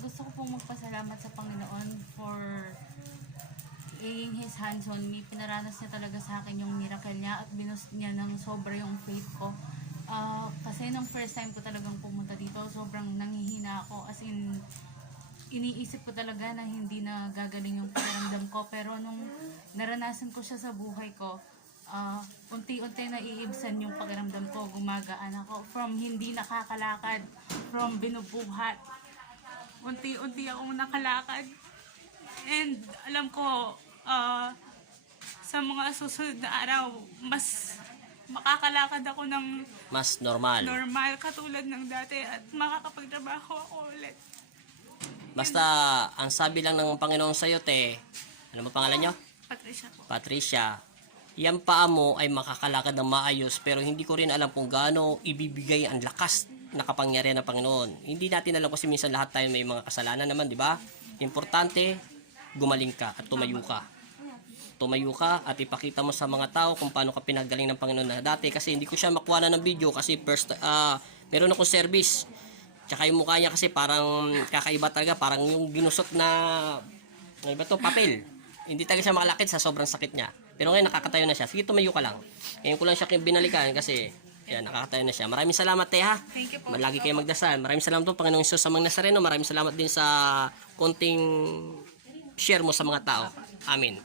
Gusto ko pong magpasalamat sa Panginoon for laying His hands on me. Pinaranas niya talaga sa akin yung miracle niya at binoost niya ng sobra yung faith ko. Kasi nung first time ko talagang pumunta dito, sobrang nanghihina ako. As in, iniisip ko talaga na hindi na gagaling yung pakiramdam ko. Pero nung naranasan ko siya sa buhay ko, unti-unti na iibsan yung pakiramdam ko. Gumagaan ako from hindi nakakalakad, from binubuhat. Unti-unti akong nakalakad. And alam ko, sa mga susunod na araw, mas makakalakad ako ng Mas normal. katulad ng dati at makakapagtrabaho ako ulit. Basta, ang sabi lang ng Panginoon sa'yo, te, ano mo pangalan nyo? Patricia po. Patricia, yan paa mo ay makakalakad ng maayos, pero hindi ko rin alam kung gaano ibibigay ang lakas na kapangyarihan ng Panginoon. Hindi natin alam kasi minsan lahat tayo may mga kasalanan naman, di ba? Importante, gumaling ka at tumayo ka. Tumayo ka at ipakita mo sa mga tao kung paano ka pinagaling ng Panginoon na dati, kasi hindi ko siya makuha ng video kasi meron akong service. Tsaka yung mukha niya kasi parang kakaiba talaga, parang yung ginusot na ano ba to, papel. Hindi talaga siya makalakit sa sobrang sakit niya. Pero ngayon nakakatayo na siya. Sige, tumayo ka lang. Ngayon ko lang siya binalikan kasi yan, nakakatayo na siya. Maraming salamat, te, ha? Thank you po. Lagi kayo magdasal. Maraming salamat po, Panginoong Hesus, sa mga Nazareno. Maraming salamat din sa konting share mo sa mga tao. Amen.